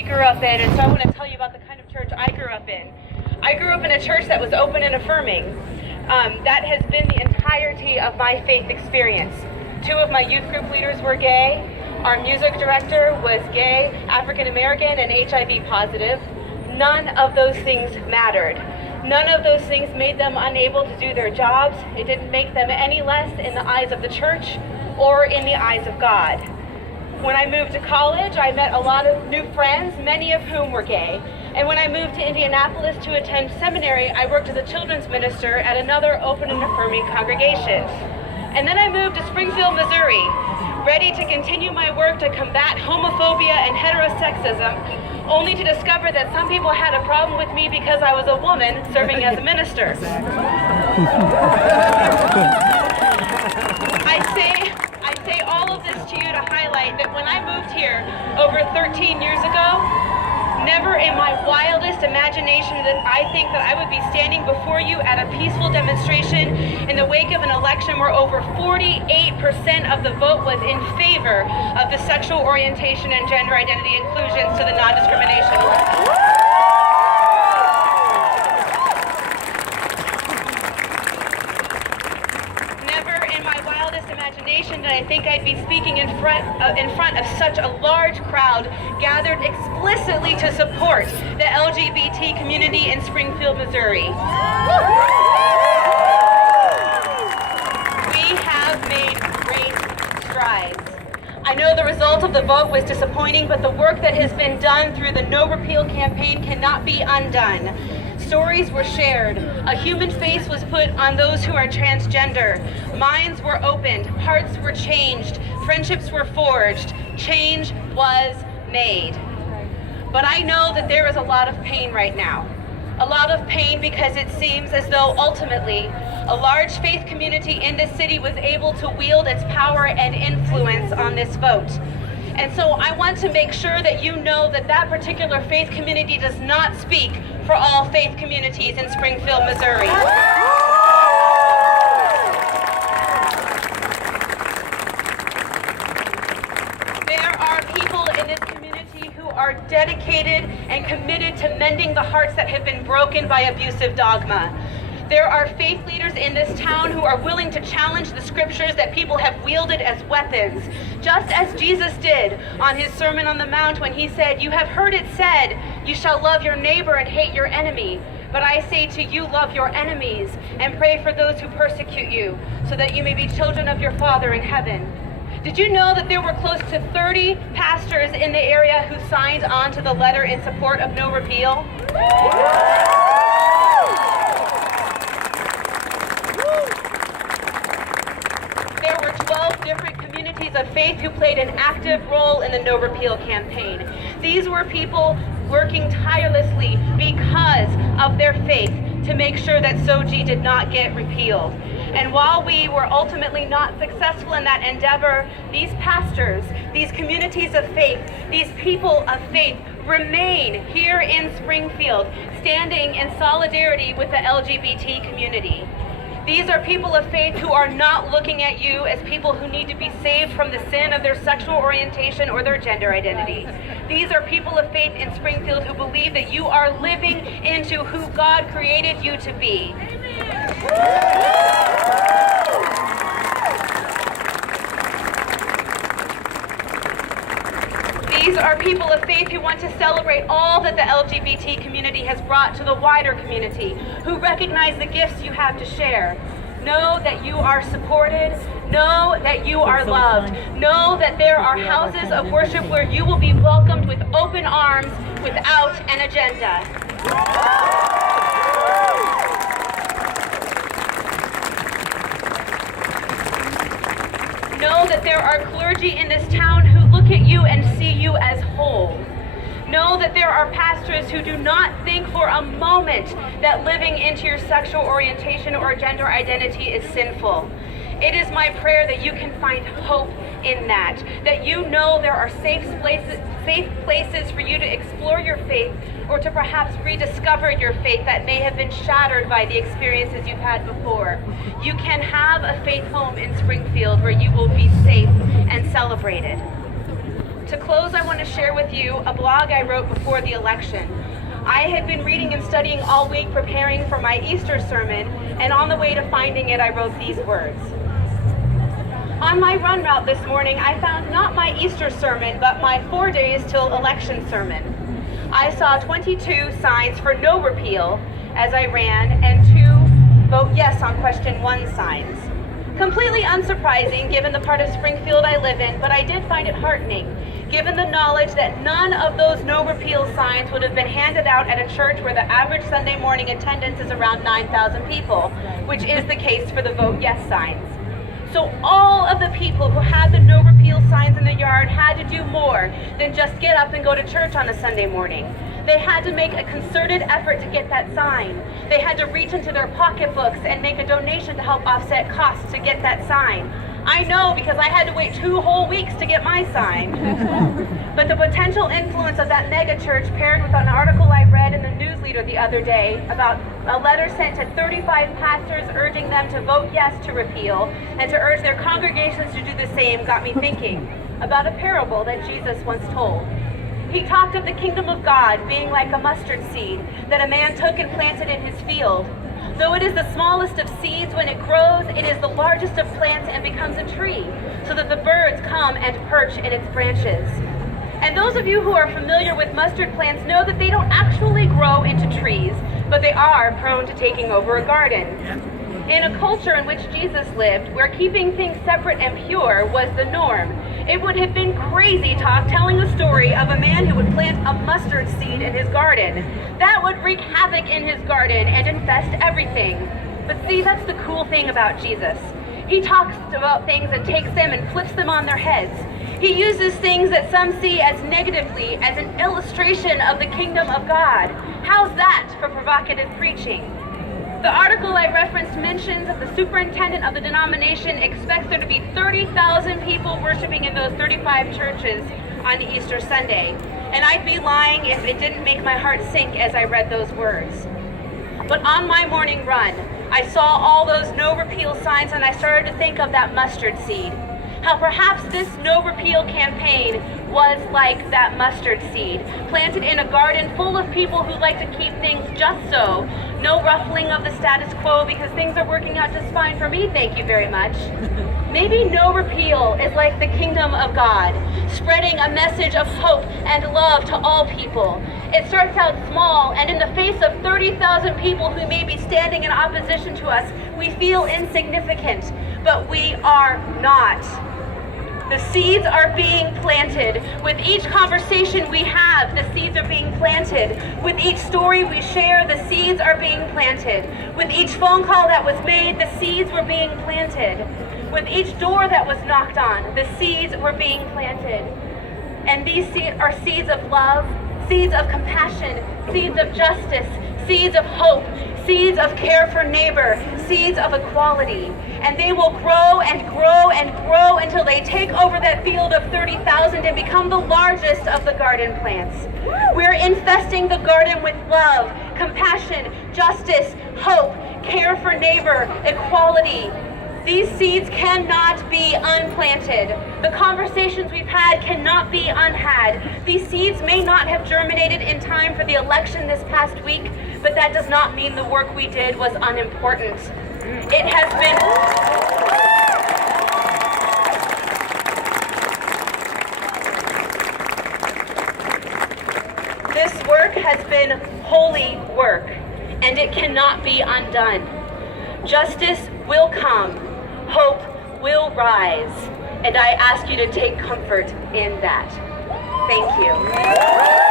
we grew up in, and so I want to tell you about the kind of church I grew up in. I grew up in a church that was open and affirming. That has been the entirety of my faith experience. 2 of my youth group leaders were gay. Our music director was gay, African American, and HIV positive. None of those things mattered. None of those things made them unable to do their jobs. It didn't make them any less in the eyes of the church or in the eyes of God. When I moved to college, I met a lot of new friends, many of whom were gay. And when I moved to Indianapolis to attend seminary, I worked as a children's minister at another open and affirming congregation. And then I moved to Springfield, Missouri, ready to continue my work to combat homophobia and heterosexism, only to discover that some people had a problem with me because I was a woman serving as a minister. I say all of this to you to highlight that when I moved here over 13 years ago, never in my wildest imagination did I think that I would be standing before you at a peaceful demonstration in the wake of an election where over 48% of the vote was in favor of the sexual orientation and gender identity inclusions to the non-discrimination law. Imagination that I think I'd be speaking in front of such a large crowd gathered explicitly to support the LGBT community in Springfield, Missouri. We have made great strides. I know the result of the vote was disappointing, but the work that has been done through the No Repeal campaign cannot be undone. Stories were shared. A human face was put on those who are transgender. Minds were opened. Hearts were changed. Friendships were forged. Change was made. But I know that there is a lot of pain right now. A lot of pain because it seems as though ultimately a large faith community in this city was able to wield its power and influence on this vote. And so I want to make sure that you know that that particular faith community does not speak for all faith communities in Springfield, Missouri. There are people in this community who are dedicated and committed to mending the hearts that have been broken by abusive dogma. There are faith leaders in this town who are willing to challenge the scriptures that people have wielded as weapons, just as Jesus did on his Sermon on the Mount when he said, "You have heard it said, you shall love your neighbor and hate your enemy. But I say to you, love your enemies and pray for those who persecute you, so that you may be children of your Father in heaven." Did you know that there were close to 30 pastors in the area who signed on to the letter in support of No Repeal? There were 12 different communities of faith who played an active role in the No Repeal campaign. These were people working tirelessly because of their faith to make sure that SOGI did not get repealed. And while we were ultimately not successful in that endeavor, these pastors, these communities of faith, these people of faith remain here in Springfield, standing in solidarity with the LGBT community. These are people of faith who are not looking at you as people who need to be saved from the sin of their sexual orientation or their gender identity. These are people of faith in Springfield who believe that you are living into who God created you to be. These are people of faith who want to celebrate all that the LGBT community has brought to the wider community, who recognize the gifts you have to share. Know that you are supported. Know that you are loved. Know that there are houses of worship where you will be welcomed with open arms without an agenda. Know that there are clergy in this town who look at you and see you as whole. Know that there are pastors who do not think for a moment that living into your sexual orientation or gender identity is sinful. It is my prayer that you can find hope in that you know there are safe places for you to explore your faith or to perhaps rediscover your faith that may have been shattered by the experiences you've had before. You can have a faith home in Springfield where you will be safe and celebrated. To close, I want to share with you a blog I wrote before the election. I had been reading and studying all week preparing for my Easter sermon, and on the way to finding it, I wrote these words. On my run route this morning, I found not my Easter sermon, but my 4 days till election sermon. I saw 22 signs for no repeal as I ran, and 2 vote yes on question 1 signs. Completely unsurprising given the part of Springfield I live in, but I did find it heartening, given the knowledge that none of those no repeal signs would have been handed out at a church where the average Sunday morning attendance is around 9,000 people, which is the case for the vote yes signs. So all of the people who had the no repeal signs in the yard had to do more than just get up and go to church on a Sunday morning. They had to make a concerted effort to get that sign. They had to reach into their pocketbooks and make a donation to help offset costs to get that sign. I know, because I had to wait 2 whole weeks to get my sign. But the potential influence of that mega church paired with an article I read in the newsletter the other day about a letter sent to 35 pastors urging them to vote yes to repeal and to urge their congregations to do the same got me thinking about a parable that Jesus once told. He talked of the kingdom of God being like a mustard seed that a man took and planted in his field. Though it is the smallest of seeds, when it grows, it is the largest of plants and becomes a tree, so that the birds come and perch in its branches. And those of you who are familiar with mustard plants know that they don't actually grow into trees, but they are prone to taking over a garden. In a culture in which Jesus lived, where keeping things separate and pure was the norm, it would have been crazy talk telling the story of a man who would plant a mustard seed in his garden. That would wreak havoc in his garden and infest everything. But see, that's the cool thing about Jesus. He talks about things and takes them and flips them on their heads. He uses things that some see as negatively as an illustration of the kingdom of God. How's that for provocative preaching? The article I referenced mentions that the superintendent of the denomination expects there to be 30,000 people worshiping in those 35 churches on Easter Sunday. And I'd be lying if it didn't make my heart sink as I read those words. But on my morning run, I saw all those no repeal signs and I started to think of that mustard seed. How perhaps this no repeal campaign was like that mustard seed, planted in a garden full of people who like to keep things just so. No ruffling of the status quo because things are working out just fine for me, thank you very much. Maybe no repeal is like the kingdom of God, spreading a message of hope and love to all people. It starts out small, and in the face of 30,000 people who may be standing in opposition to us, we feel insignificant, but we are not. The seeds are being planted. With each conversation we have, the seeds are being planted. With each story we share, the seeds are being planted. With each phone call that was made, the seeds were being planted. With each door that was knocked on, the seeds were being planted. And these are seeds of love, seeds of compassion, seeds of justice, seeds of hope, seeds of care for neighbor, seeds of equality. And they will grow and grow and grow until they take over that field of 30,000 and become the largest of the garden plants. We're infesting the garden with love, compassion, justice, hope, care for neighbor, equality. These seeds cannot be unplanted. The conversations we've had cannot be unhad. These seeds may not have germinated in time for the election this past week, but that does not mean the work we did was unimportant. It has been... This work has been holy work, and it cannot be undone. Justice will come. Hope will rise, and I ask you to take comfort in that. Thank you.